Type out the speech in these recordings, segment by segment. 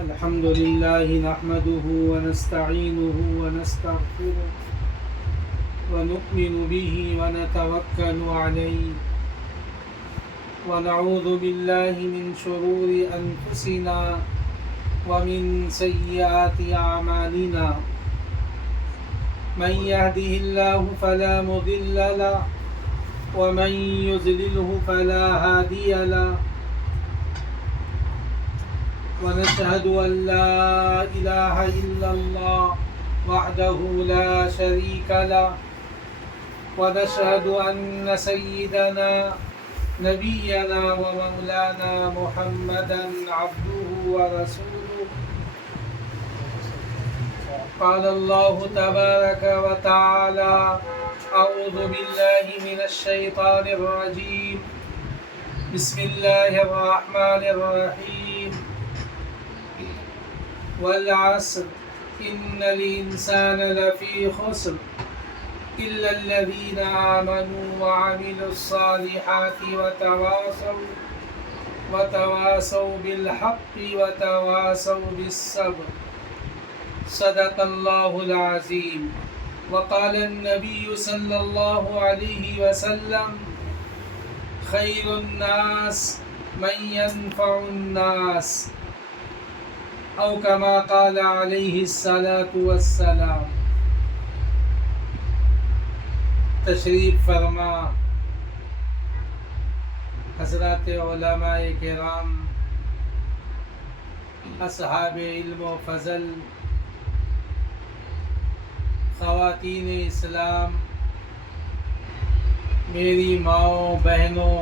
الحمد لله نحمده ونستعينه ونستغفره ونؤمن به ونتوكل عليه ونعوذ بالله من شرور أنفسنا ومن سيئات أعمالنا من يهده الله فلا مضل له ومن يضلله فلا هادي له ونشهد أن لا إله إلا الله وحده لا شريك له ونشهد أن سيدنا نبينا ومولانا محمدا عبده ورسوله قال الله تبارك وتعالى أعوذ بالله من الشيطان الرجيم بسم الله الرحمن الرحيم والعصر إن الإنسان لفي خسر إلا الذين آمنوا وعملوا الصالحات وتواصوا بالحق وتواصوا بالصبر صدق الله العظيم وقال النبي صلى الله عليه وسلم خير الناس من ينفع الناس او كما قال عليه الصلاة والسلام۔ تشریف فرما حضرات علماء کرام، اصحاب علم و فضل، خواتین اسلام، میری ماؤں بہنوں،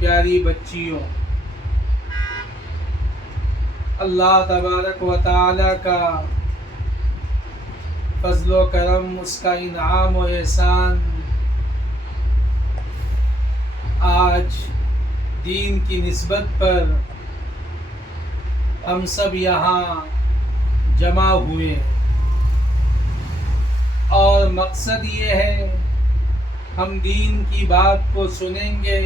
پیاری بچیوں، اللہ تبارک و تعالی کا فضل و کرم، اس کا انعام و احسان آج دین کی نسبت پر ہم سب یہاں جمع ہوئے ہیں، اور مقصد یہ ہے ہم دین کی بات کو سنیں گے،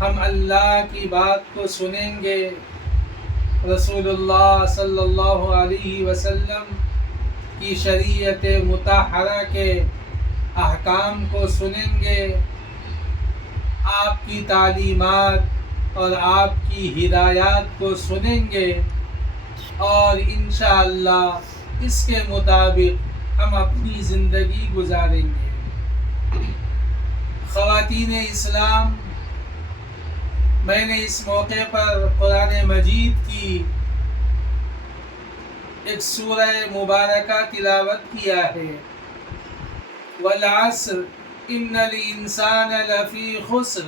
ہم اللہ کی بات کو سنیں گے، رسول اللہ صلی اللہ علیہ وسلم کی شریعت مطہرہ کے احکام کو سنیں گے، آپ کی تعلیمات اور آپ کی ہدایات کو سنیں گے، اور انشاءاللہ اس کے مطابق ہم اپنی زندگی گزاریں گے۔ خواتین اسلام، میں نے اس موقع پر قرآن مجید کی ایک سورہ مبارکہ تلاوت کیا ہے، والعصر ان الانسان لفی خسر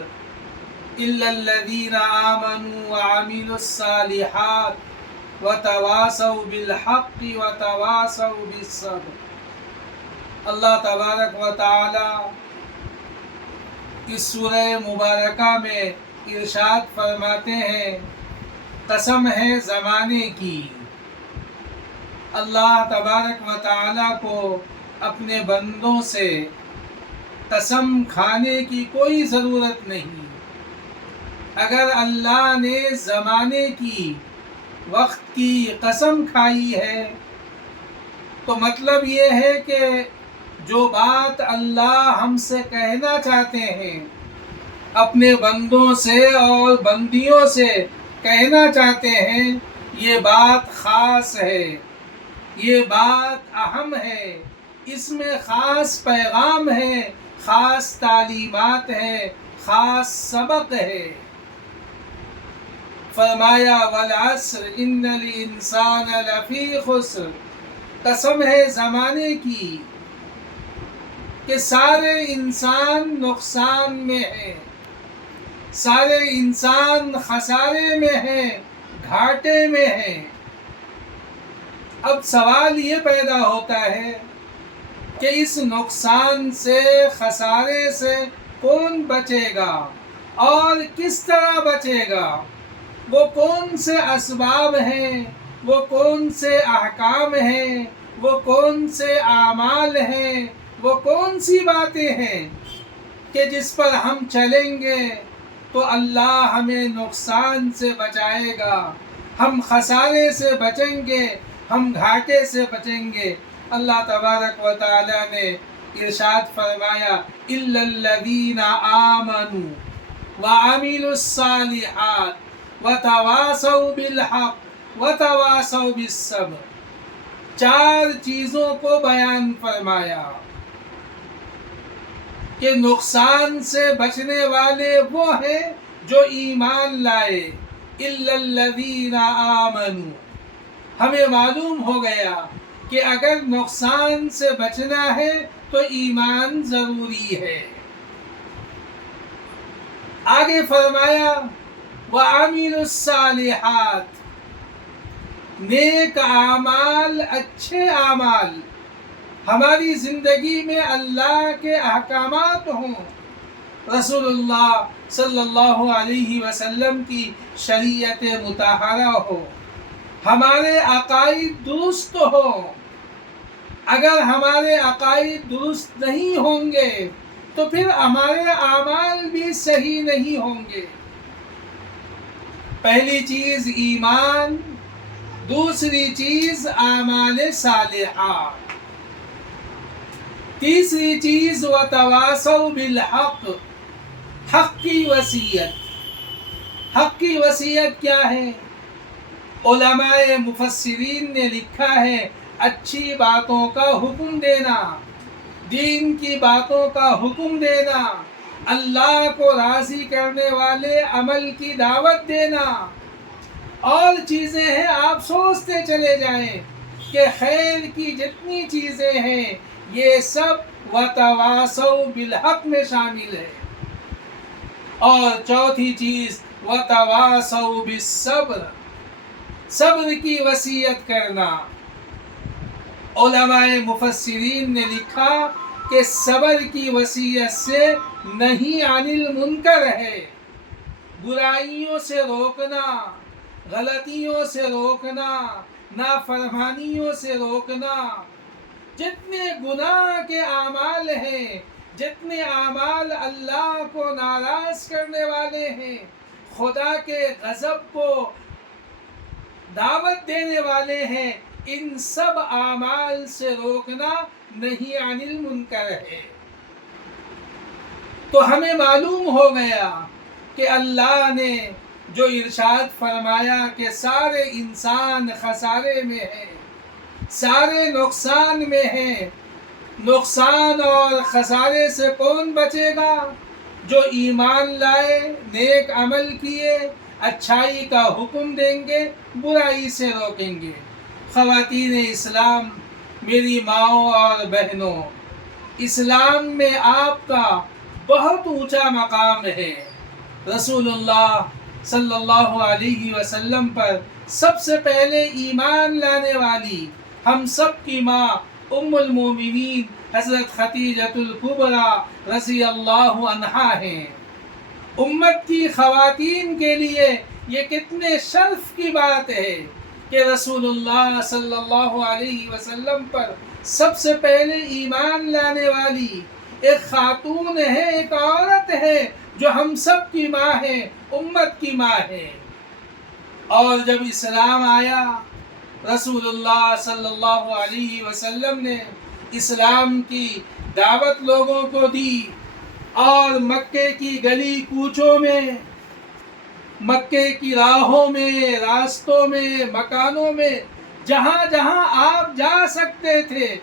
الا الذین آمنوا وعملوا الصالحات وتواصوا بالحق وتواصوا بالصبر۔ اللہ تبارک و تعالی اس سورہ مبارکہ میں ارشاد فرماتے ہیں، قسم ہے زمانے کی، اللہ تبارک و تعالی کو اپنے بندوں سے قسم کھانے کی کوئی ضرورت نہیں۔ اگر اللہ نے زمانے کی، وقت کی قسم کھائی ہے تو مطلب یہ ہے کہ جو بات اللہ ہم سے کہنا چاہتے ہیں، اپنے بندوں سے اور بندیوں سے کہنا چاہتے ہیں، یہ بات خاص ہے، یہ بات اہم ہے، اس میں خاص پیغام ہے، خاص تعلیمات ہے، خاص سبق ہے۔ فرمایا والعصر ان الانسان لفی خسر، قسم ہے زمانے کی کہ سارے انسان نقصان میں ہیں، سارے انسان خسارے میں ہیں، گھاٹے میں ہیں۔ اب سوال یہ پیدا ہوتا ہے کہ اس نقصان سے، خسارے سے کون بچے گا اور کس طرح بچے گا؟ وہ کون سے اسباب ہیں، وہ کون سے احکام ہیں، وہ کون سے اعمال ہیں، وہ کون سی باتیں ہیں کہ جس پر ہم چلیں گے تو اللہ ہمیں نقصان سے بچائے گا، ہم خسارے سے بچیں گے، ہم گھاٹے سے بچیں گے۔ اللہ تبارک و تعالی نے ارشاد فرمایا اِلَّا الَّذِينَ آمَنُوا وَعَمِلُوا الصَّالِحَاتِ وَتَوَاصَوْا بِالْحَقِّ وَتَوَاصَوْا بِالصَّبْرِ۔ 4 چیزوں کو بیان فرمایا کہ نقصان سے بچنے والے وہ ہیں جو ایمان لائے۔ اِلَّا الَّذِينَ آمَنُوا، ہمیں معلوم ہو گیا کہ اگر نقصان سے بچنا ہے تو ایمان ضروری ہے۔ آگے فرمایا وَعَمِلُوا الصَّالِحَاتِ، نیک اعمال، اچھے اعمال، ہماری زندگی میں اللہ کے احکامات ہوں، رسول اللہ صلی اللہ علیہ وسلم کی شریعت مطہرہ ہو، ہمارے عقائد درست ہوں۔ اگر ہمارے عقائد درست نہیں ہوں گے تو پھر ہمارے اعمال بھی صحیح نہیں ہوں گے۔ پہلی چیز ایمان، دوسری چیز اعمال صالحہ، تیسری چیز وَتَوَاصَوْا بِالْحَقِّ، حق کی وصیت۔ حق کی وصیت کیا ہے؟ علماء مفسرین نے لکھا ہے اچھی باتوں کا حکم دینا، دین کی باتوں کا حکم دینا، اللہ کو راضی کرنے والے عمل کی دعوت دینا۔ اور چیزیں ہیں آپ سوچتے چلے جائیں کہ خیر کی جتنی چیزیں ہیں یہ سب وَتَوَاصَوْا بِالْحَقِّ میں شامل ہے۔ اور چوتھی چیز وَتَوَاصَوْا بِالصَّبْرِ، صبر کی وصیت کرنا۔ علماء مفسرین نے لکھا کہ صبر کی وصیت سے نہی عن المنکر ہے، برائیوں سے روکنا، غلطیوں سے روکنا، نافرمانیوں سے روکنا۔ جتنے گناہ کے اعمال ہیں، جتنے اعمال اللہ کو ناراض کرنے والے ہیں، خدا کے غضب کو دعوت دینے والے ہیں، ان سب اعمال سے روکنا نہی عن المنکر ہے۔ تو ہمیں معلوم ہو گیا کہ اللہ نے جو ارشاد فرمایا کہ سارے انسان خسارے میں ہیں، سارے نقصان میں ہیں۔ نقصان اور خسارے سے کون بچے گا؟ جو ایمان لائے، نیک عمل کیے، اچھائی کا حکم دیں گے، برائی سے روکیں گے۔ خواتین اسلام، میری ماؤں اور بہنوں، اسلام میں آپ کا بہت اونچا مقام ہے۔ رسول اللہ صلی اللہ علیہ وسلم پر سب سے پہلے ایمان لانے والی ہم سب کی ماں ام المومنین حضرت خدیجۃ الکبریٰ رضی اللہ عنہا ہیں۔ امت کی خواتین کے لیے یہ کتنے شرف کی بات ہے کہ رسول اللہ صلی اللہ علیہ وسلم پر سب سے پہلے ایمان لانے والی ایک خاتون ہے، ایک عورت ہے جو ہم سب کی ماں ہے، امت کی ماں ہے۔ اور جب اسلام آیا، رسول اللہ صلی اللہ علیہ وسلم نے اسلام کی دعوت لوگوں کو دی، اور مکے کی گلی کوچوں میں، مکے کی راہوں میں، راستوں میں، مکانوں میں، جہاں جہاں آپ جا سکتے تھے،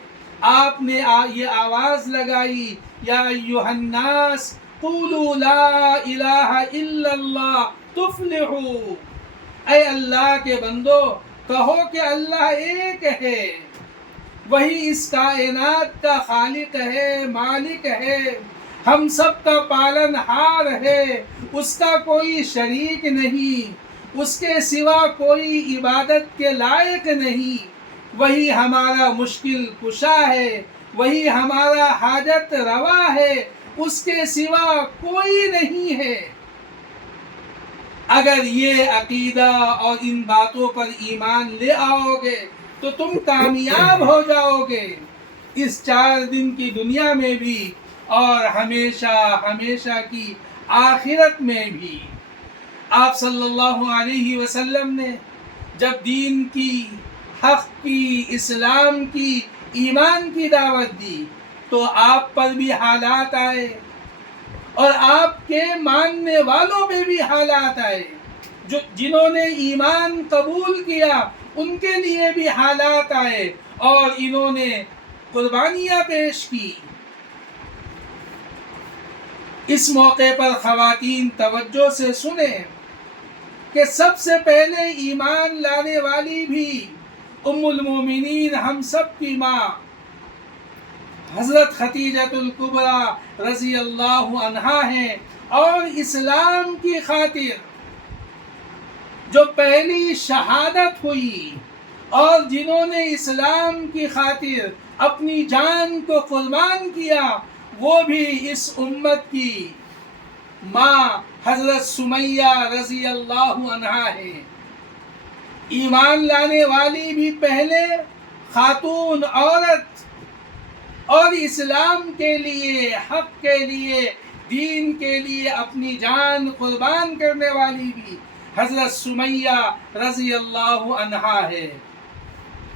آپ نے یہ آواز لگائی یا ایھا الناس قولوا لا الہ الا اللہ تفلحوا، اے اللہ کے بندو کہو کہ اللہ ایک ہے، وہی اس کائنات کا خالق ہے، مالک ہے، ہم سب کا پالن ہار ہے، اس کا کوئی شریک نہیں، اس کے سوا کوئی عبادت کے لائق نہیں، وہی ہمارا مشکل کشا ہے، وہی ہمارا حاجت روا ہے، اس کے سوا کوئی نہیں ہے۔ اگر یہ عقیدہ اور ان باتوں پر ایمان لے آؤ گے تو تم کامیاب ہو جاؤ گے، اس 4 دن کی دنیا میں بھی اور ہمیشہ ہمیشہ کی آخرت میں بھی۔ آپ صلی اللہ علیہ وسلم نے جب دین کی، حق کی، اسلام کی، ایمان کی دعوت دی تو آپ پر بھی حالات آئے اور آپ کے ماننے والوں پہ بھی حالات آئے، جنہوں نے ایمان قبول کیا ان کے لیے بھی حالات آئے اور انہوں نے قربانیاں پیش کی۔ اس موقع پر خواتین توجہ سے سنیں کہ سب سے پہلے ایمان لانے والی بھی ام المومنین ہم سب کی ماں حضرت خدیجہ الکبریٰ رضی اللہ عنہا ہیں، اور اسلام کی خاطر جو پہلی شہادت ہوئی اور جنہوں نے اسلام کی خاطر اپنی جان کو قربان کیا وہ بھی اس امت کی ماں حضرت سمیہ رضی اللہ عنہا ہے۔ ایمان لانے والی بھی پہلے خاتون عورت اور اسلام کے لیے، حق کے لیے، دین کے لیے اپنی جان قربان کرنے والی بھی حضرت سمیہ رضی اللہ عنہا ہے۔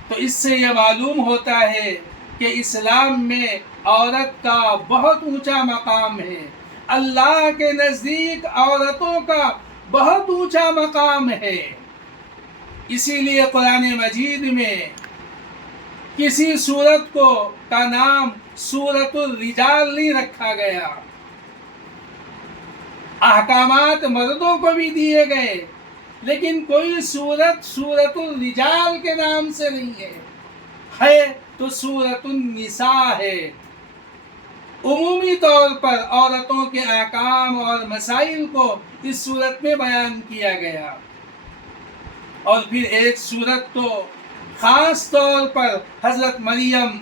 تو اس سے یہ معلوم ہوتا ہے کہ اسلام میں عورت کا بہت اونچا مقام ہے، اللہ کے نزدیک عورتوں کا بہت اونچا مقام ہے۔ اسی لیے قرآن مجید میں کسی سورت کا نام سورۃ الرجال نہیں رکھا گیا، احکامات مردوں کو بھی دیے گئے لیکن کوئی سورۃ الرجال کے نام سے نہیں ہے تو سورۃ النساء ہے۔ عمومی طور پر عورتوں کے احکام اور مسائل کو اس سورت میں بیان کیا گیا، اور پھر ایک سورت تو خاص طور پر حضرت مریم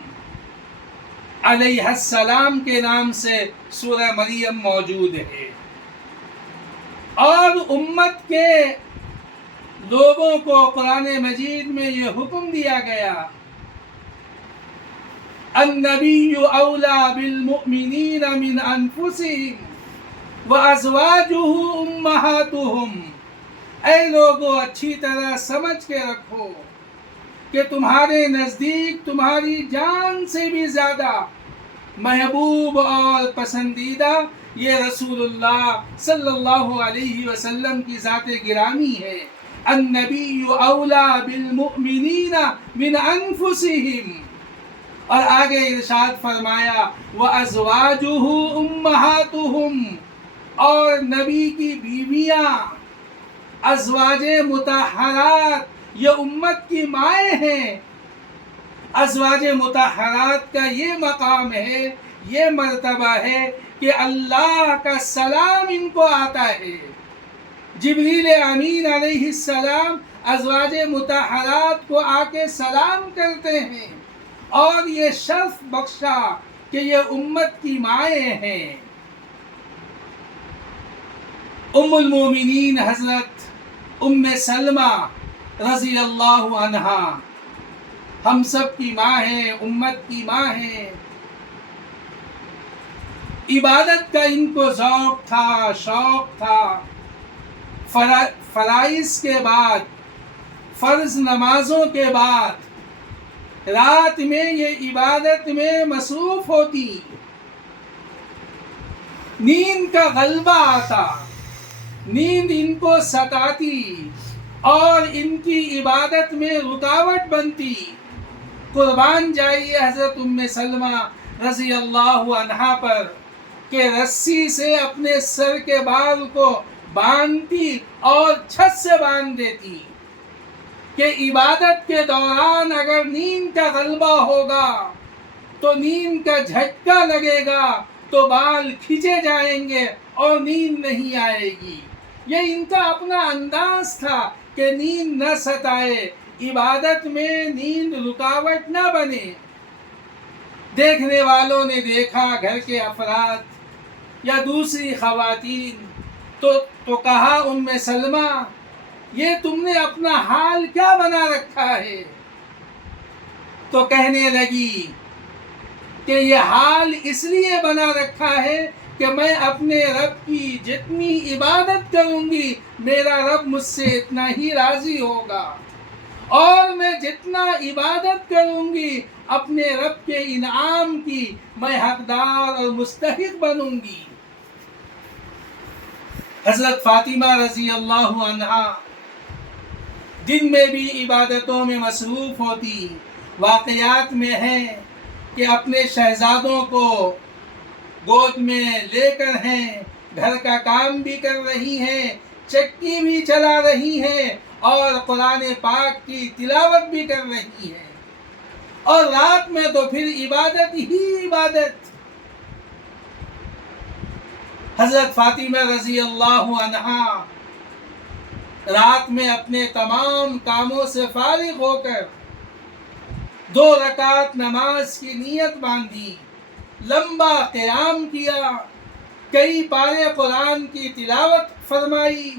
علیہ السلام کے نام سے سورہ مریم موجود ہے، اور امت کے لوگوں کو قرآن مجید میں یہ حکم دیا گیا النبی اولیٰ بالمؤمنین من انفسہم وازواجہ امہاتہم۔ اے لوگو اچھی طرح سمجھ کے رکھو کہ تمہارے نزدیک تمہاری جان سے بھی زیادہ محبوب اور پسندیدہ یہ رسول اللہ صلی اللہ علیہ وسلم کی ذات گرامی ہے۔ النبی اولیٰ بالمؤمنین من انفسہم، اور آگے ارشاد فرمایا وازواجہ امہاتہم، اور نبی کی بیویاں ازواج مطہرات یہ امت کی مائیں ہیں۔ ازواج مطہرات کا یہ مقام ہے، یہ مرتبہ ہے کہ اللہ کا سلام ان کو آتا ہے۔ جبریل امین علیہ السلام ازواج مطہرات کو آ کے سلام کرتے ہیں اور یہ شرف بخشا کہ یہ امت کی مائیں ہیں۔ ام المومنین حضرت ام سلمہ رضی اللہ عنہا ہم سب کی ماں ہیں، امت کی ماں ہیں۔ عبادت کا ان کو ذوق تھا، شوق تھا۔ فرائض کے بعد، فرض نمازوں کے بعد رات میں یہ عبادت میں مصروف ہوتی، نیند کا غلبہ آتا، نیند ان کو ستاتی اور ان کی عبادت میں رکاوٹ بنتی۔ قربان جائیے حضرت ام سلمہ رضی اللہ عنہا پر کہ رسی سے اپنے سر کے بال کو باندھتی اور چھت سے باندھ دیتی کہ عبادت کے دوران اگر نیند کا غلبہ ہوگا تو نیند کا جھٹکا لگے گا تو بال کھینچے جائیں گے اور نیند نہیں آئے گی۔ یہ ان کا اپنا انداز تھا کہ نیند نہ ستائے، عبادت میں نیند رکاوٹ نہ بنے۔ دیکھنے والوں نے دیکھا، گھر کے افراد یا دوسری خواتین تو کہا ام سلمہ یہ تم نے اپنا حال کیا بنا رکھا ہے؟ تو کہنے لگی کہ یہ حال اس لیے بنا رکھا ہے کہ میں اپنے رب کی جتنی عبادت کروں گی میرا رب مجھ سے اتنا ہی راضی ہوگا۔ اور میں جتنا عبادت کروں گی اپنے رب کے انعام کی میں حقدار اور مستحق بنوں گی۔ حضرت فاطمہ رضی اللہ عنہا دن میں بھی عبادتوں میں مصروف ہوتی۔ واقعات میں ہے کہ اپنے شہزادوں کو گود میں لے کر ہیں، گھر کا کام بھی کر رہی ہیں، چکی بھی چلا رہی ہیں اور قرآن پاک کی تلاوت بھی کر رہی ہیں، اور رات میں تو پھر عبادت ہی عبادت۔ حضرت فاطمہ رضی اللہ عنہا رات میں اپنے تمام کاموں سے فارغ ہو کر 2 رکعت نماز کی نیت باندھی، لمبا قیام کیا، کئی پارے قرآن کی تلاوت فرمائی،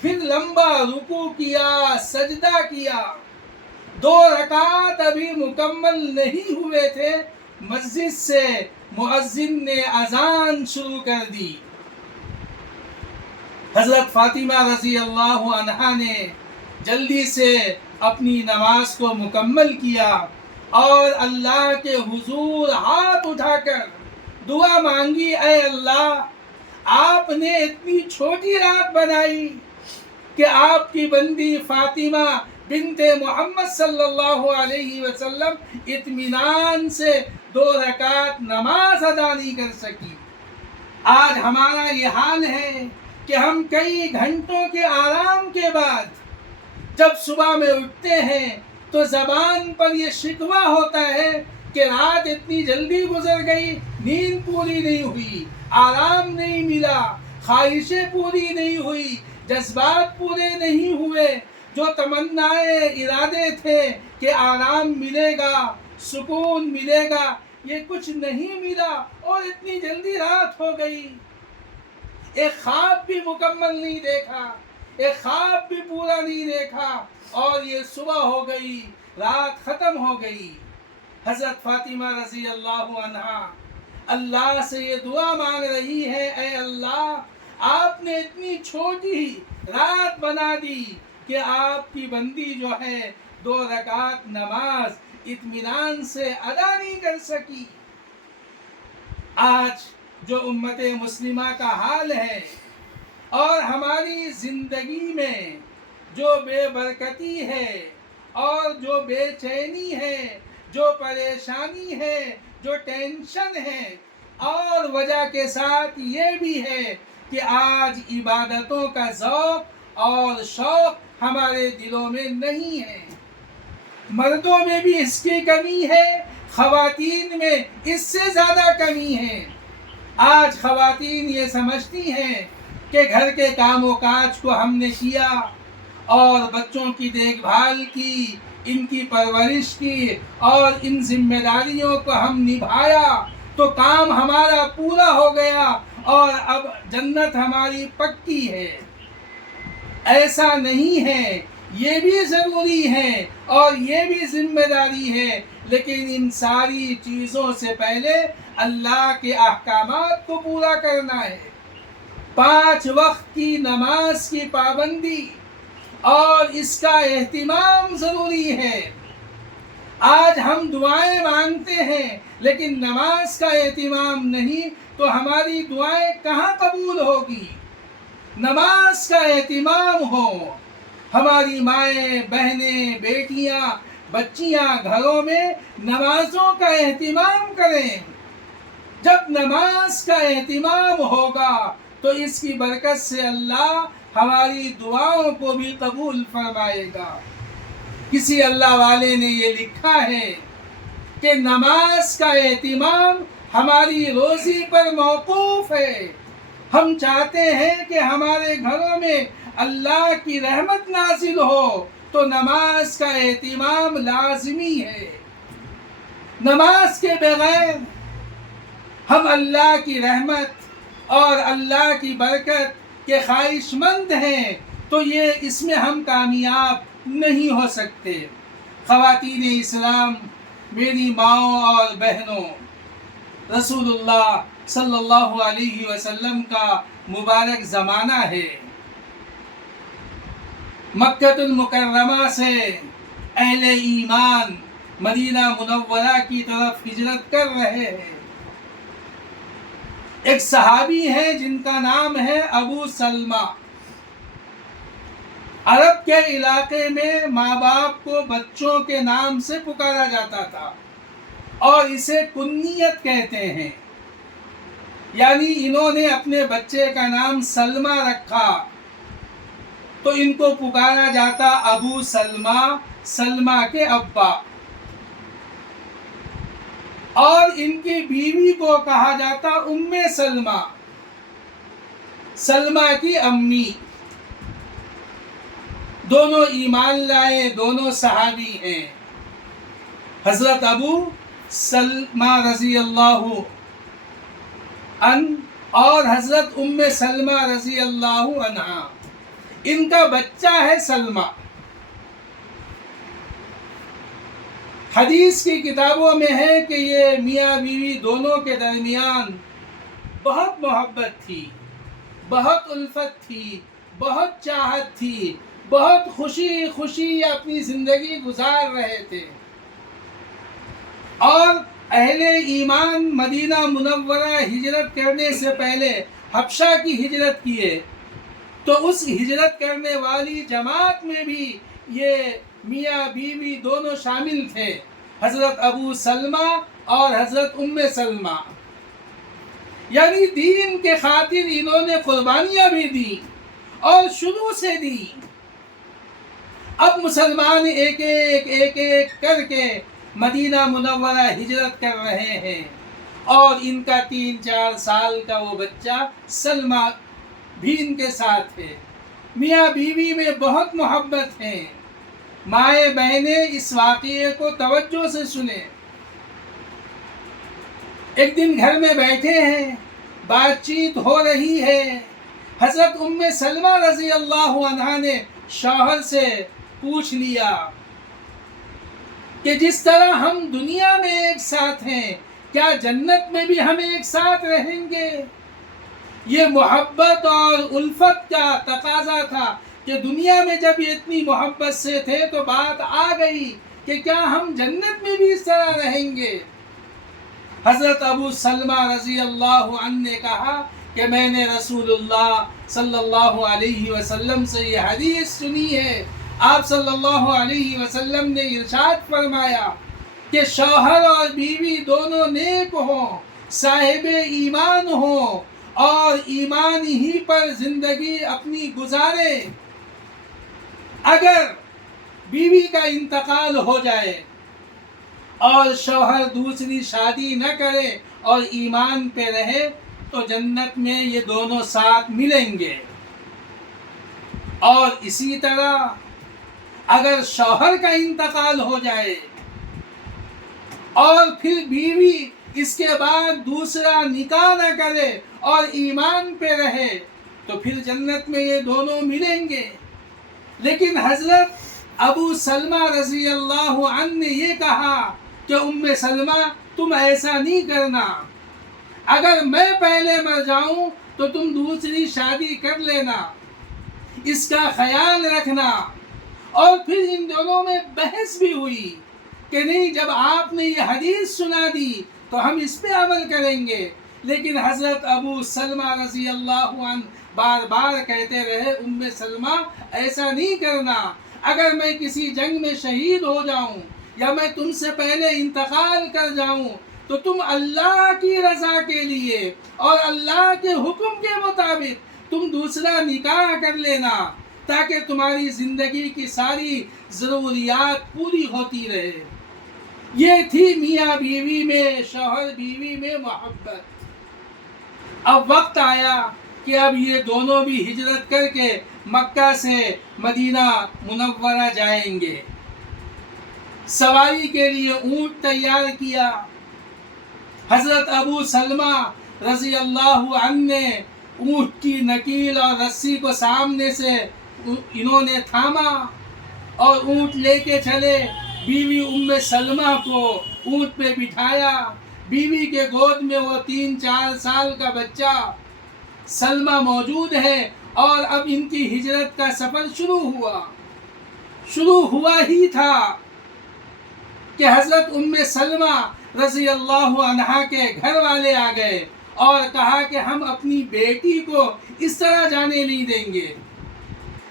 پھر لمبا رکوع کیا، سجدہ کیا۔ 2 رکعت ابھی مکمل نہیں ہوئے تھے، مسجد سے مؤذن نے اذان شروع کر دی۔ حضرت فاطمہ رضی اللہ عنہا نے جلدی سے اپنی نماز کو مکمل کیا اور اللہ کے حضور ہاتھ اٹھا کر دعا مانگی، اے اللہ، آپ نے اتنی چھوٹی رات بنائی کہ آپ کی بندی فاطمہ بنت محمد صلی اللہ علیہ وسلم اطمینان سے 2 رکعت نماز ادا نہیں کر سکی۔ آج ہمارا یہ حال ہے کہ ہم کئی گھنٹوں کے آرام کے بعد جب صبح میں اٹھتے ہیں تو زبان پر یہ شکوہ ہوتا ہے کہ رات اتنی جلدی گزر گئی، نیند پوری نہیں ہوئی، آرام نہیں ملا، خواہشیں پوری نہیں ہوئی، جذبات پورے نہیں ہوئے، جو تمنائے ارادے تھے کہ آرام ملے گا، سکون ملے گا، یہ کچھ نہیں ملا اور اتنی جلدی رات ہو گئی۔ ایک خواب بھی مکمل نہیں دیکھا، ایک خواب بھی پورا نہیں دیکھا اور یہ صبح ہو گئی، رات ختم ہو گئی۔ حضرت فاطمہ رضی اللہ عنہا اللہ سے یہ دعا مانگ رہی ہے، اے اللہ، آپ نے اتنی چھوٹی رات بنا دی کہ آپ کی بندی جو ہے 2 رکعت نماز اطمینان سے ادا نہیں کر سکی۔ آج جو امت مسلمہ کا حال ہے اور ہماری زندگی میں جو بے برکتی ہے اور جو بے چینی ہے، جو پریشانی ہے، جو ٹینشن ہے، اور وجہ کے ساتھ یہ بھی ہے کہ آج عبادتوں کا ذوق اور شوق ہمارے دلوں میں نہیں ہے۔ مردوں میں بھی اس کی کمی ہے، خواتین میں اس سے زیادہ کمی ہے۔ آج خواتین یہ سمجھتی ہیں کہ گھر کے کام و کاج کو ہم نے کیا اور بچوں کی دیکھ بھال کی، ان کی پرورش کی اور ان ذمہ داریوں کو ہم نبھایا تو کام ہمارا پورا ہو گیا اور اب جنت ہماری پکی ہے۔ ایسا نہیں ہے، یہ بھی ضروری ہے اور یہ بھی ذمہ داری ہے، لیکن ان ساری چیزوں سے پہلے اللہ کے احکامات کو پورا کرنا ہے۔ 5 وقت کی نماز کی پابندی اور اس کا اہتمام ضروری ہے۔ آج ہم دعائیں مانگتے ہیں لیکن نماز کا اہتمام نہیں تو ہماری دعائیں کہاں قبول ہوگی؟ نماز کا اہتمام ہو، ہماری مائیں، بہنیں، بیٹیاں، بچیاں گھروں میں نمازوں کا اہتمام کریں۔ جب نماز کا اہتمام ہوگا تو اس کی برکت سے اللہ ہماری دعاؤں کو بھی قبول فرمائے گا۔ کسی اللہ والے نے یہ لکھا ہے کہ نماز کا اہتمام ہماری روزی پر موقوف ہے۔ ہم چاہتے ہیں کہ ہمارے گھروں میں اللہ کی رحمت نازل ہو تو نماز کا اہتمام لازمی ہے۔ نماز کے بغیر ہم اللہ کی رحمت اور اللہ کی برکت کے خواہش مند ہیں تو اس میں ہم کامیاب نہیں ہو سکتے۔ خواتین اسلام، میری ماؤں اور بہنوں، رسول اللہ صلی اللہ علیہ وسلم کا مبارک زمانہ ہے۔ مکہ المکرمہ سے اہل ایمان مدینہ منورہ کی طرف ہجرت کر رہے ہیں۔ ایک صحابی ہے جن کا نام ہے ابو سلمہ۔ عرب کے علاقے میں ماں باپ کو بچوں کے نام سے پکارا جاتا تھا اور اسے کنیت کہتے ہیں، یعنی انہوں نے اپنے بچے کا نام سلمہ رکھا تو ان کو پکارا جاتا ابو سلمہ، سلمہ کے ابا، اور ان کی بیوی کو کہا جاتا ام سلمہ، سلمہ کی امی۔ دونوں ایمان لائے، دونوں صحابی ہیں، حضرت ابو سلمہ رضی اللہ عنہ اور حضرت ام سلمہ رضی اللہ عنہا۔ ان کا بچہ ہے سلمہ۔ حدیث کی کتابوں میں ہے کہ یہ میاں بیوی دونوں کے درمیان بہت محبت تھی، بہت الفت تھی، بہت چاہت تھی، بہت خوشی خوشی اپنی زندگی گزار رہے تھے۔ اور اہل ایمان مدینہ منورہ ہجرت کرنے سے پہلے حبشہ کی ہجرت کیے، تو اس ہجرت کرنے والی جماعت میں بھی یہ میاں بیوی دونوں شامل تھے، حضرت ابو سلمہ اور حضرت ام سلمہ۔ یعنی دین کے خاطر انہوں نے قربانیاں بھی دی اور شروع سے دی۔ اب مسلمان ایک ایک کر کے مدینہ منورہ ہجرت کر رہے ہیں، اور ان کا 3-4 سال کا وہ بچہ سلمہ بھی ان کے ساتھ ہے۔ میاں بیوی میں بہت محبت ہے۔ مائیں بہنیں اس واقعے کو توجہ سے سنیں۔ ایک دن گھر میں بیٹھے ہیں، بات چیت ہو رہی ہے، حضرت ام سلمہ رضی اللہ عنہا نے شوہر سے پوچھ لیا کہ جس طرح ہم دنیا میں ایک ساتھ ہیں، کیا جنت میں بھی ہم ایک ساتھ رہیں گے؟ یہ محبت اور الفت کا تقاضا تھا کہ دنیا میں جب یہ اتنی محبت سے تھے تو بات آ گئی کہ کیا ہم جنت میں بھی اس طرح رہیں گے؟ حضرت ابو سلمہ رضی اللہ عنہ نے کہا کہ میں نے رسول اللہ صلی اللہ علیہ وسلم سے یہ حدیث سنی ہے۔ آپ صلی اللہ علیہ وسلم نے ارشاد فرمایا کہ شوہر اور بیوی دونوں نیک ہوں، صاحب ایمان ہوں اور ایمان ہی پر زندگی اپنی گزارے۔ اگر بیوی کا انتقال ہو جائے اور شوہر دوسری شادی نہ کرے اور ایمان پہ رہے تو جنت میں یہ دونوں ساتھ ملیں گے۔ اور اسی طرح اگر شوہر کا انتقال ہو جائے اور پھر بیوی اس کے بعد دوسرا نکاح نہ کرے اور ایمان پہ رہے تو پھر جنت میں یہ دونوں ملیں گے۔ لیکن حضرت ابو سلمہ رضی اللہ عنہ نے یہ کہا کہ ام سلمہ تم ایسا نہیں کرنا، اگر میں پہلے مر جاؤں تو تم دوسری شادی کر لینا، اس کا خیال رکھنا۔ اور پھر ان دونوں میں بحث بھی ہوئی کہ نہیں، جب آپ نے یہ حدیث سنا دی تو ہم اس پہ عمل کریں گے۔ لیکن حضرت ابو سلمہ رضی اللہ عنہ بار بار کہتے رہے ام سلمہ ایسا نہیں کرنا، اگر میں کسی جنگ میں شہید ہو جاؤں یا میں تم سے پہلے انتقال کر جاؤں تو تم اللہ کی رضا کے لیے اور اللہ کے حکم کے مطابق تم دوسرا نکاح کر لینا، تاکہ تمہاری زندگی کی ساری ضروریات پوری ہوتی رہے۔ یہ تھی میاں بیوی میں، شوہر بیوی میں محبت۔ اب وقت آیا کہ اب یہ دونوں بھی ہجرت کر کے مکہ سے مدینہ منورہ جائیں گے۔ سواری کے لیے اونٹ تیار کیا۔ حضرت ابو سلمہ رضی اللہ عنہ نے اونٹ کی نکیل اور رسی کو سامنے سے انہوں نے تھاما اور اونٹ لے کے چلے۔ بیوی ام سلمہ کو اونٹ پہ بٹھایا، بیوی کے گود میں وہ 3-4 سال کا بچہ سلمہ موجود ہے، اور اب ان کی ہجرت کا سفر شروع ہوا ہی تھا کہ حضرت سلمہ رضی اللہ عنہا کے گھر والے آ گئے اور کہا کہ ہم اپنی بیٹی کو اس طرح جانے نہیں دیں گے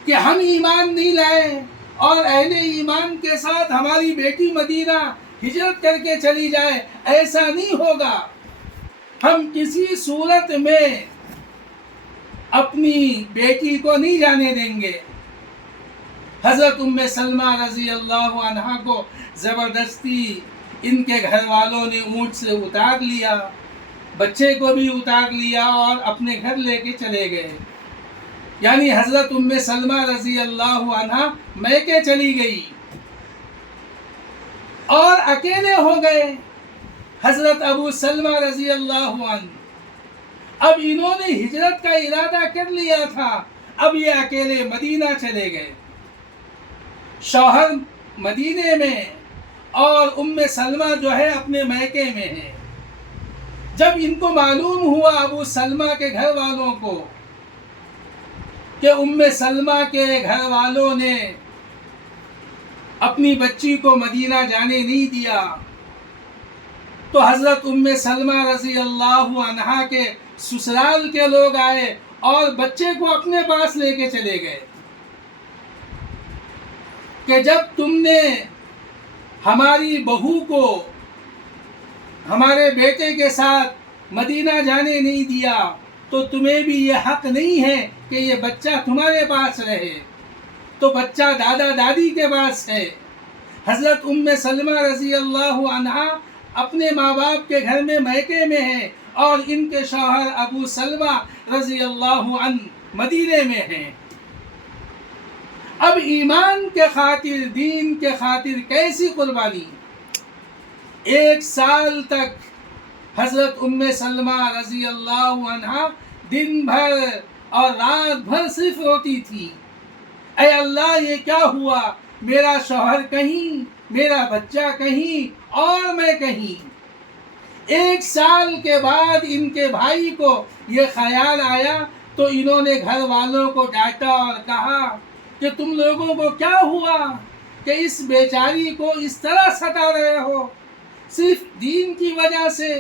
کہ ہم ایمان نہیں لائے اور اہل ایمان کے ساتھ ہماری بیٹی مدینہ ہجرت کر کے چلی جائے، ایسا نہیں ہوگا، ہم کسی صورت میں اپنی بیٹی کو نہیں جانے دیں گے۔ حضرت سلمہ رضی اللہ عنہا کو زبردستی ان کے گھر والوں نے اونٹ سے اتار لیا، بچے کو بھی اتار لیا اور اپنے گھر لے کے چلے گئے۔ یعنی حضرت سلمہ رضی اللہ عنہا میکے چلی گئی اور اکیلے ہو گئے حضرت ابو سلمہ رضی اللہ عنہ۔ اب انہوں نے ہجرت کا ارادہ کر لیا تھا، اب یہ اکیلے مدینہ چلے گئے، شوہر مدینے میں اور سلمہ جو ہے اپنے میکے میں ہے۔ جب ان کو معلوم ہوا ابو سلمہ کے گھر والوں کو کہ سلمہ کے گھر والوں نے اپنی بچی کو مدینہ جانے نہیں دیا، تو حضرت سلمہ رضی اللہ عنہا کے سسرال کے لوگ آئے اور بچے کو اپنے پاس لے کے چلے گئے کہ جب تم نے ہماری بہو کو ہمارے بیٹے کے ساتھ مدینہ جانے نہیں دیا تو تمہیں بھی یہ حق نہیں ہے کہ یہ بچہ تمہارے پاس رہے، تو بچہ دادا دادی کے پاس ہے۔ حضرت سلمہ رضی اللہ عنہا اپنے ماں باپ کے گھر میں میکے میں ہے اور ان کے شوہر ابو سلمہ رضی اللہ عنہ مدینے میں ہیں۔ اب ایمان کے خاطر، دین کے خاطر کیسی قربانی! 1 سال تک حضرت سلمہ رضی اللہ عنہا دن بھر اور رات بھر صرف روتی تھی، اے اللہ یہ کیا ہوا، میرا شوہر کہیں، میرا بچہ کہیں اور میں کہیں۔ 1 سال کے بعد ان کے بھائی کو یہ خیال آیا تو انہوں نے گھر والوں کو ڈانٹا اور کہا کہ تم لوگوں کو کیا ہوا کہ اس بیچاری کو اس طرح ستا رہے ہو، صرف دین کی وجہ سے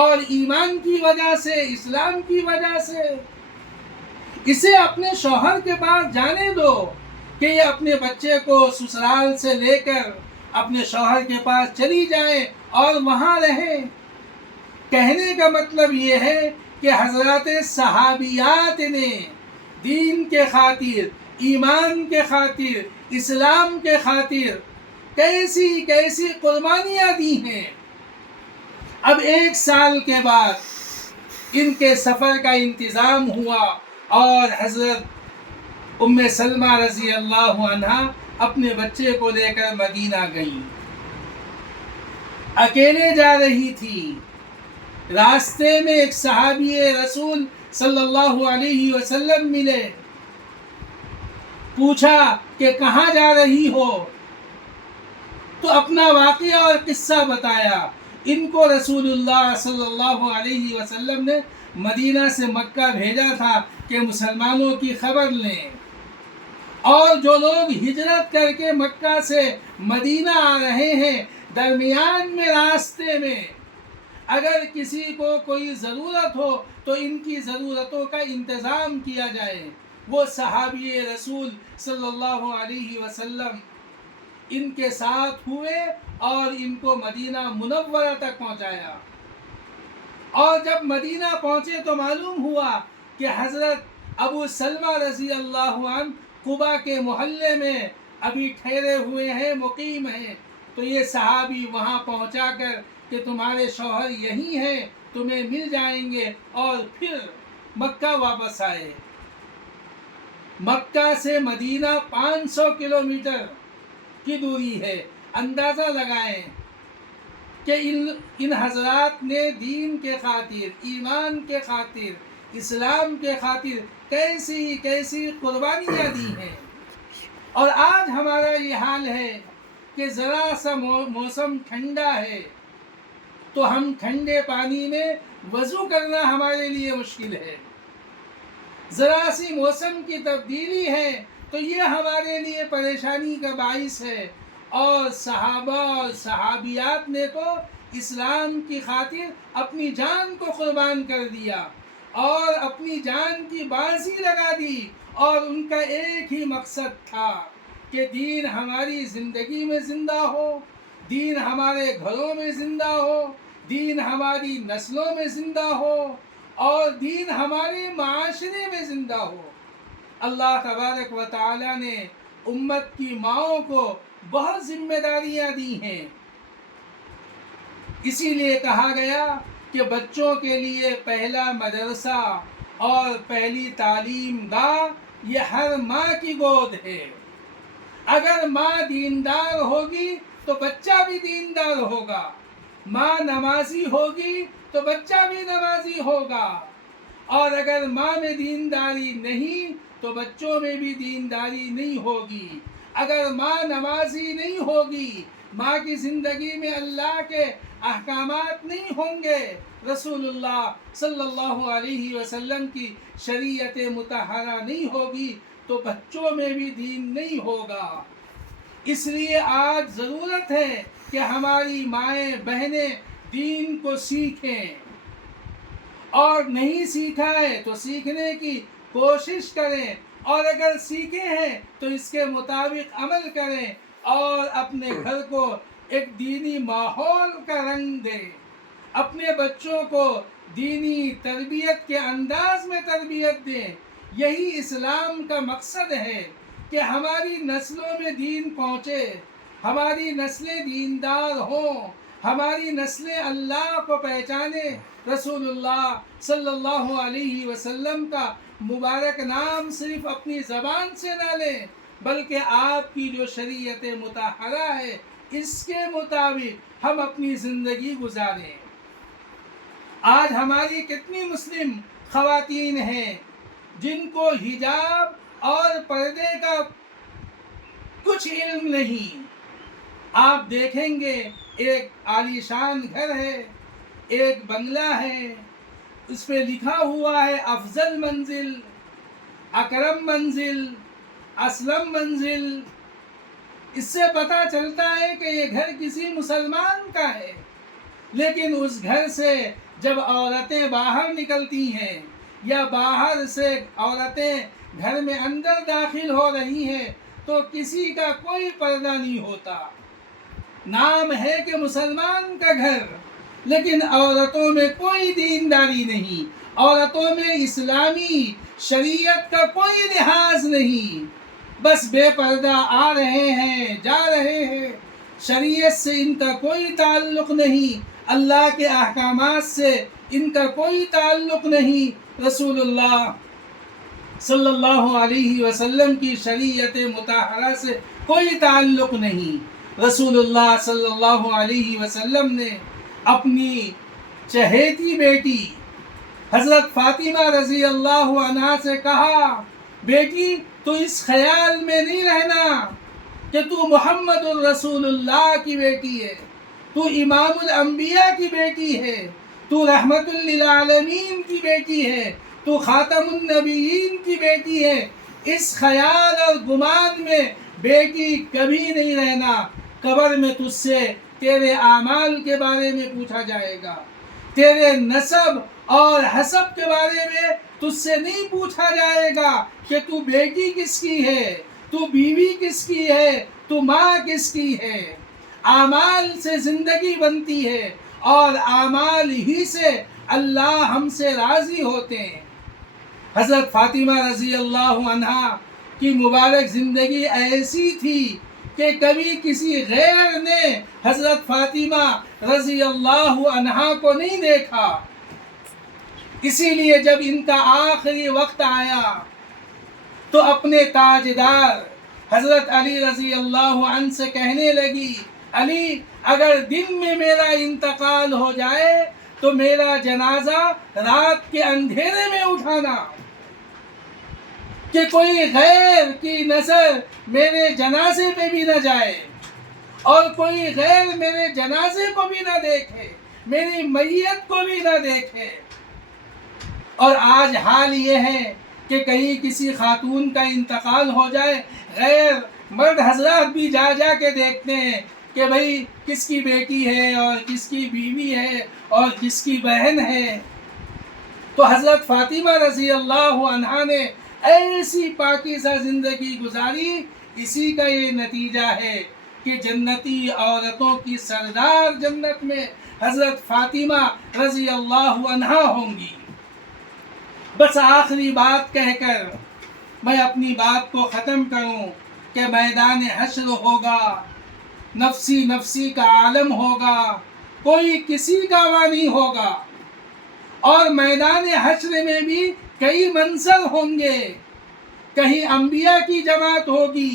اور ایمان کی وجہ سے، اسلام کی وجہ سے۔ اسے اپنے شوہر کے پاس جانے دو کہ یہ اپنے بچے کو سسرال سے لے کر اپنے شوہر کے پاس چلی جائے اور وہاں رہے۔ کہنے کا مطلب یہ ہے کہ حضرات صحابیات نے دین کے خاطر، ایمان کے خاطر، اسلام کے خاطر کیسی کیسی قربانیاں دی ہیں۔ اب 1 سال کے بعد ان کے سفر کا انتظام ہوا اور حضرت سلمہ رضی اللہ عنہا اپنے بچے کو لے کر مدینہ گئیں۔ اکیلے جا رہی تھی، راستے میں ایک صحابی رسول صلی اللہ علیہ وسلم ملے، پوچھا کہ کہاں جا رہی ہو، تو اپنا واقعہ اور قصہ بتایا۔ ان کو رسول اللہ صلی اللہ علیہ وسلم نے مدینہ سے مکہ بھیجا تھا کہ مسلمانوں کی خبر لیں، اور جو لوگ ہجرت کر کے مکہ سے مدینہ آ رہے ہیں، درمیان میں راستے میں اگر کسی کو کوئی ضرورت ہو تو ان کی ضرورتوں کا انتظام کیا جائے۔ وہ صحابی رسول صلی اللہ علیہ وسلم ان کے ساتھ ہوئے اور ان کو مدینہ منورہ تک پہنچایا، اور جب مدینہ پہنچے تو معلوم ہوا کہ حضرت ابو سلمہ رضی اللہ عنہ قباء کے محلے میں ابھی ٹھہرے ہوئے ہیں، مقیم ہیں۔ تو یہ صحابی وہاں پہنچا کر کہ تمہارے شوہر یہی ہیں، تمہیں مل جائیں گے، اور پھر مکہ واپس آئے۔ مکہ سے مدینہ 500 کلومیٹر کی دوری ہے۔ اندازہ لگائیں کہ ان حضرات نے دین کے خاطر، ایمان کے خاطر، اسلام کے خاطر کیسی کیسی قربانیاں دی ہیں۔ اور آج ہمارا یہ حال ہے کہ ذرا سا موسم ٹھنڈا ہے تو ہم ٹھنڈے پانی میں وضو کرنا ہمارے لیے مشکل ہے، ذرا سی موسم کی تبدیلی ہے تو یہ ہمارے لیے پریشانی کا باعث ہے۔ اور صحابہ اور صحابیات نے تو اسلام کی خاطر اپنی جان کو قربان کر دیا اور اپنی جان کی بازی لگا دی، اور ان کا ایک ہی مقصد تھا کہ دین ہماری زندگی میں زندہ ہو، دین ہمارے گھروں میں زندہ ہو، دین ہماری نسلوں میں زندہ ہو، اور دین ہمارے معاشرے میں زندہ ہو۔ اللہ تبارک و تعالی نے امت کی ماؤں کو بہت ذمہ داریاں دی ہیں، اسی لیے کہا گیا کہ بچوں کے لیے پہلا مدرسہ اور پہلی تعلیم گاہ یہ ہر ماں کی گود ہے۔ اگر ماں دیندار ہوگی تو بچہ بھی دیندار ہوگا، ماں نمازی ہوگی تو بچہ بھی نمازی ہوگا، اور اگر ماں میں دینداری نہیں تو بچوں میں بھی دینداری نہیں ہوگی۔ اگر ماں نمازی نہیں ہوگی، ماں کی زندگی میں اللہ کے احکامات نہیں ہوں گے، رسول اللہ صلی اللہ علیہ وسلم کی شریعت مطہرہ نہیں ہوگی، تو بچوں میں بھی دین نہیں ہوگا۔ اس لیے آج ضرورت ہے کہ ہماری مائیں بہنیں دین کو سیکھیں، اور نہیں سیکھا ہے تو سیکھنے کی کوشش کریں، اور اگر سیکھے ہیں تو اس کے مطابق عمل کریں، اور اپنے گھر کو ایک دینی ماحول کا رنگ دیں، اپنے بچوں کو دینی تربیت کے انداز میں تربیت دیں۔ یہی اسلام کا مقصد ہے کہ ہماری نسلوں میں دین پہنچے، ہماری نسلیں دیندار ہوں، ہماری نسلیں اللہ کو پہچانے، رسول اللہ صلی اللہ علیہ وسلم کا مبارک نام صرف اپنی زبان سے نہ لیں، بلکہ آپ کی جو شریعت مطہرہ ہے اس کے مطابق ہم اپنی زندگی گزاریں۔ آج ہماری کتنی مسلم خواتین ہیں جن کو حجاب اور پردے کا کچھ علم نہیں۔ آپ دیکھیں گے ایک عالیشان گھر ہے، ایک بنگلہ ہے، اس پہ لکھا ہوا ہے افضل منزل، اکرم منزل، اسلم منزل۔ اس سے پتہ چلتا ہے کہ یہ گھر کسی مسلمان کا ہے، لیکن اس گھر سے جب عورتیں باہر نکلتی ہیں یا باہر سے عورتیں گھر میں اندر داخل ہو رہی ہیں تو کسی کا کوئی پردہ نہیں ہوتا۔ نام ہے کہ مسلمان کا گھر، لیکن عورتوں میں کوئی دینداری نہیں، عورتوں میں اسلامی شریعت کا کوئی لحاظ نہیں، بس بے پردہ آ رہے ہیں جا رہے ہیں، شریعت سے ان کا کوئی تعلق نہیں، اللہ کے احکامات سے ان کا کوئی تعلق نہیں، رسول اللہ صلی اللہ علیہ وسلم کی شریعت مطہرہ سے کوئی تعلق نہیں۔ رسول اللہ صلی اللہ علیہ وسلم نے اپنی چہیتی بیٹی حضرت فاطمہ رضی اللہ عنہا سے کہا، بیٹی تو اس خیال میں نہیں رہنا کہ تو محمد الرسول اللہ کی بیٹی ہے، تو امام الانبیاء کی بیٹی ہے، تو رحمت للعالمین کی بیٹی ہے، تو خاتم النبیین کی بیٹی ہے۔ اس خیال اور گمان میں بیٹی کبھی نہیں رہنا، قبر میں تجھ سے تیرے اعمال کے بارے میں پوچھا جائے گا، تیرے نسب اور حسب کے بارے میں تجھ سے نہیں پوچھا جائے گا کہ تو بیٹی کس کی ہے، تو بیوی کس کی ہے، تو ماں کس کی ہے۔ اعمال سے زندگی بنتی ہے، اور اعمال ہی سے اللہ ہم سے راضی ہوتے ہیں۔ حضرت فاطمہ رضی اللہ عنہا کی مبارک زندگی ایسی تھی کہ کبھی کسی غیر نے حضرت فاطمہ رضی اللہ عنہا کو نہیں دیکھا، اسی لیے جب ان کا آخری وقت آیا تو اپنے تاجدار حضرت علی رضی اللہ عنہ سے کہنے لگی، علی اگر دن میں میرا انتقال ہو جائے تو میرا جنازہ رات کے اندھیرے میں اٹھانا، کہ کوئی غیر کی نظر میرے جنازے پہ بھی نہ جائے، اور کوئی غیر میرے جنازے کو بھی نہ دیکھے، میری میت کو بھی نہ دیکھے۔ اور آج حال یہ ہے کہ کہیں کسی خاتون کا انتقال ہو جائے، غیر مرد حضرات بھی جا جا کے دیکھتے ہیں کہ بھئی کس کی بیٹی ہے اور کس کی بیوی ہے اور کس کی بہن ہے. تو حضرت فاطمہ رضی اللہ عنہا نے ایسی پاکیزہ زندگی گزاری. اسی کا یہ نتیجہ ہے کہ جنتی عورتوں کی سردار جنت میں حضرت فاطمہ رضی اللہ عنہا ہوں گی. بس آخری بات کہہ کر میں اپنی بات کو ختم کروں کہ میدان حشر ہوگا، نفسی نفسی کا عالم ہوگا، کوئی کسی کا نہیں ہوگا. اور میدان حشر میں بھی کئی منظر ہوں گے. کہیں انبیاء کی جماعت ہوگی،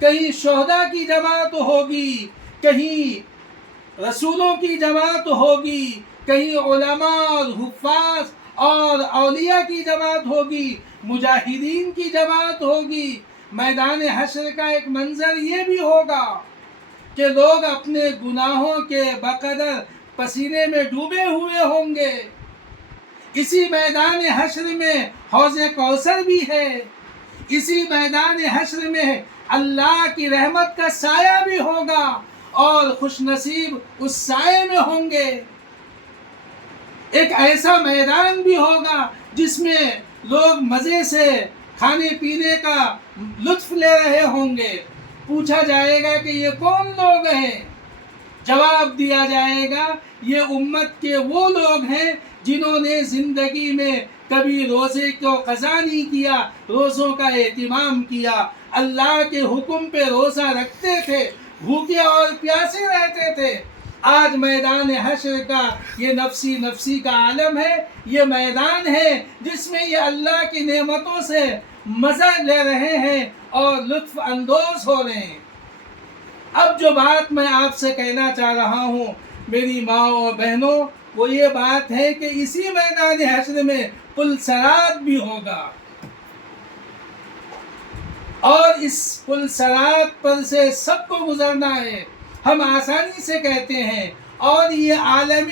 کہیں شہداء کی جماعت ہوگی، کہیں رسولوں کی جماعت ہوگی، کہیں علماء اور حفاظ اور اولیاء کی جماعت ہوگی، مجاہدین کی جماعت ہوگی. میدان حشر کا ایک منظر یہ بھی ہوگا کہ لوگ اپنے گناہوں کے بقدر پسینے میں ڈوبے ہوئے ہوں گے. اسی میدان حشر میں حوض کوثر بھی ہے. اسی میدان حشر میں اللہ کی رحمت کا سایہ بھی ہوگا اور خوش نصیب اس سائے میں ہوں گے. ایک ایسا میدان بھی ہوگا جس میں لوگ مزے سے کھانے پینے کا لطف لے رہے ہوں گے. پوچھا جائے گا کہ یہ کون لوگ ہیں؟ جواب دیا جائے گا یہ امت کے وہ لوگ ہیں جنہوں نے زندگی میں کبھی روزے کو قضا نہیں کیا، روزوں کا اہتمام کیا، اللہ کے حکم پہ روزہ رکھتے تھے، بھوکے اور پیاسے رہتے تھے. آج میدان حشر کا یہ نفسی نفسی کا عالم ہے. یہ میدان ہے جس میں یہ اللہ کی نعمتوں سے مزہ لے رہے ہیں اور لطف اندوز ہو رہے ہیں. اب جو بات میں آپ سے کہنا چاہ رہا ہوں میری ماں اور بہنوں، وہ یہ بات ہے کہ اسی میدان حشر میں پل صراط بھی ہوگا، اور اس پل صراط پر سے سب کو گزرنا ہے. ہم آسانی سے کہتے ہیں اور یہ عالم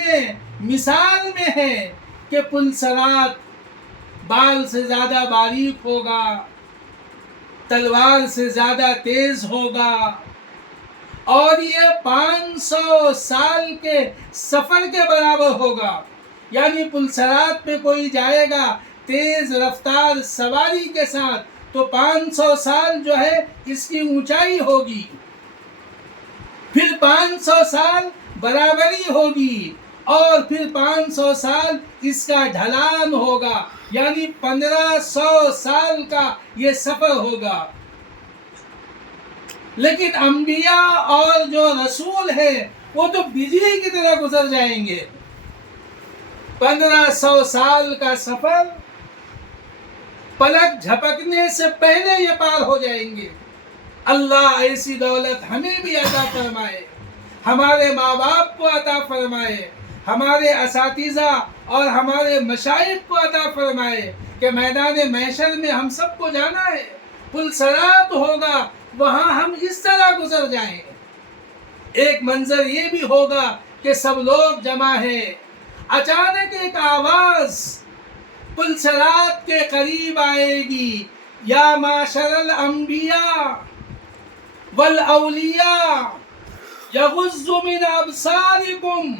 مثال میں ہے کہ پل صراط بال سے زیادہ باریک ہوگا، تلوار سے زیادہ تیز ہوگا، اور یہ 500 سال کے سفر کے برابر ہوگا. یعنی پل صراط پہ کوئی جائے گا تیز رفتار سواری کے ساتھ تو 500 سال جو ہے اس کی اونچائی ہوگی، پھر 500 سال برابری ہوگی، اور پھر 500 سال اس کا ڈھلان ہوگا. یعنی 1500 سال کا یہ سفر ہوگا. لیکن انبیاء اور جو رسول ہیں وہ تو بجلی کی طرح گزر جائیں گے. 1500 سال کا سفر پلک جھپکنے سے پہلے یہ پار ہو جائیں گے. اللہ ایسی دولت ہمیں بھی عطا فرمائے، ہمارے ماں باپ کو عطا فرمائے، ہمارے اساتذہ اور ہمارے مشائخ کو عطا فرمائے کہ میدان محشر میں ہم سب کو جانا ہے. پل صراط ہوگا، وہاں ہم اس طرح گزر جائیں. ایک منظر یہ بھی ہوگا کہ سب لوگ جمع ہیں. اچانک ایک آواز پل صراط کے قریب آئے گی، یا معاشر الانبیاء والاولیاء یغض من ابصارکم.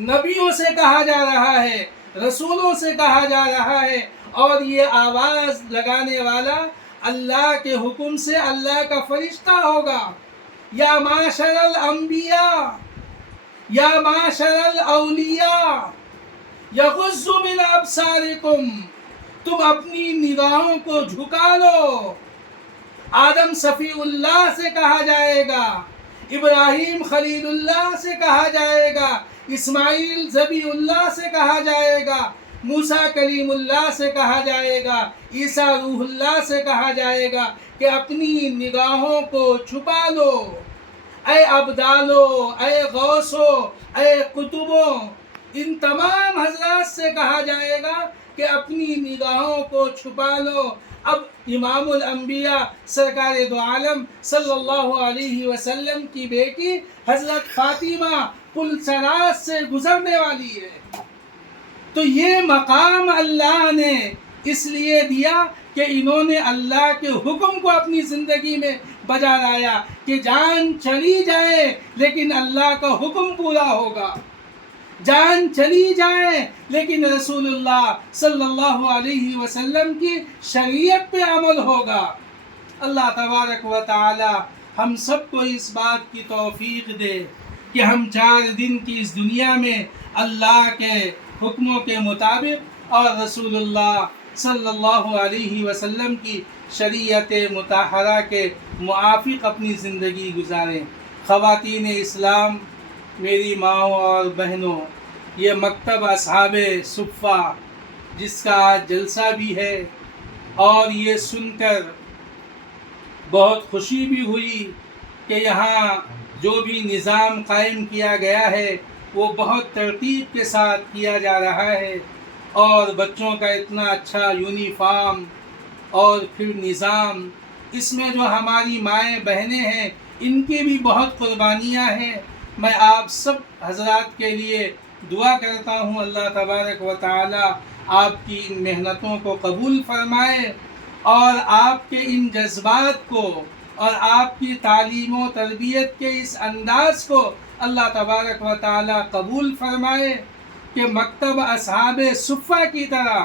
نبیوں سے کہا جا رہا ہے، رسولوں سے کہا جا رہا ہے، اور یہ آواز لگانے والا اللہ کے حکم سے اللہ کا فرشتہ ہوگا. یا معاشر الانبیاء، یا معاشر الاولیاء یغض من ابصارکم. تم اپنی نگاہوں کو جھکا لو. آدم صفی اللہ سے کہا جائے گا، ابراہیم خلیل اللہ سے کہا جائے گا، اسماعیل ذبی اللہ سے کہا جائے گا، موسیٰ کلیم اللہ سے کہا جائے گا، عیسیٰ روح اللہ سے کہا جائے گا کہ اپنی نگاہوں کو چھپا لو. اے ابدالو، اے غوثو، اے قطبوں، ان تمام حضرات سے کہا جائے گا کہ اپنی نگاہوں کو چھپا لو. اب امام الانبیاء سرکار دو عالم صلی اللہ علیہ وسلم کی بیٹی حضرت فاطمہ پل صراط سے گزرنے والی ہے. تو یہ مقام اللہ نے اس لیے دیا کہ انہوں نے اللہ کے حکم کو اپنی زندگی میں بجا لایا کہ جان چلی جائے لیکن اللہ کا حکم پورا ہوگا، جان چلی جائے لیکن رسول اللہ صلی اللہ علیہ وسلم کی شریعت پہ عمل ہوگا۔ اللہ تبارک و تعالی ہم سب کو اس بات کی توفیق دے کہ ہم 4 دن کی اس دنیا میں اللہ کے حکموں کے مطابق اور رسول اللہ صلی اللہ علیہ وسلم کی شریعت مطہرہ کے موافق اپنی زندگی گزاریں۔ خواتین اسلام، میری ماؤں اور بہنوں، یہ مکتب اصحاب صفہ جس کا آج جلسہ بھی ہے، اور یہ سن کر بہت خوشی بھی ہوئی کہ یہاں جو بھی نظام قائم کیا گیا ہے وہ بہت ترتیب کے ساتھ کیا جا رہا ہے، اور بچوں کا اتنا اچھا یونیفارم اور پھر نظام، اس میں جو ہماری مائیں بہنیں ہیں ان کی بھی بہت قربانیاں ہیں۔ میں آپ سب حضرات کے لیے دعا کرتا ہوں اللہ تبارک و تعالی آپ کی ان محنتوں کو قبول فرمائے، اور آپ کے ان جذبات کو اور آپ کی تعلیم و تربیت کے اس انداز کو اللہ تبارک و تعالی قبول فرمائے کہ مکتب اصحاب صفہ کی طرح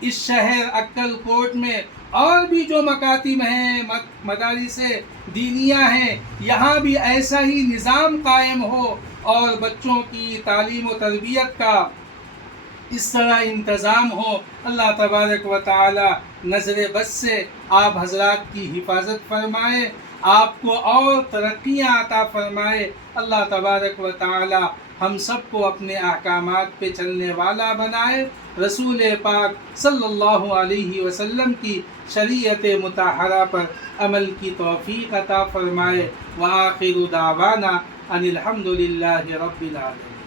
اس شہر عکل کوٹ میں اور بھی جو مکاتب ہیں، مدارس دینیہ ہیں، یہاں بھی ایسا ہی نظام قائم ہو اور بچوں کی تعلیم و تربیت کا اس طرح انتظام ہو۔ اللہ تبارک و تعالی نظر بد سے آپ حضرات کی حفاظت فرمائے، آپ کو اور ترقیاں عطا فرمائے۔ اللہ تبارک و تعالی ہم سب کو اپنے احکامات پہ چلنے والا بنائے، رسول پاک صلی اللہ علیہ وسلم کی شریعت مطہرہ پر عمل کی توفیق عطا فرمائے۔ وآخر دعوانا ان الحمد للہ رب العالمین۔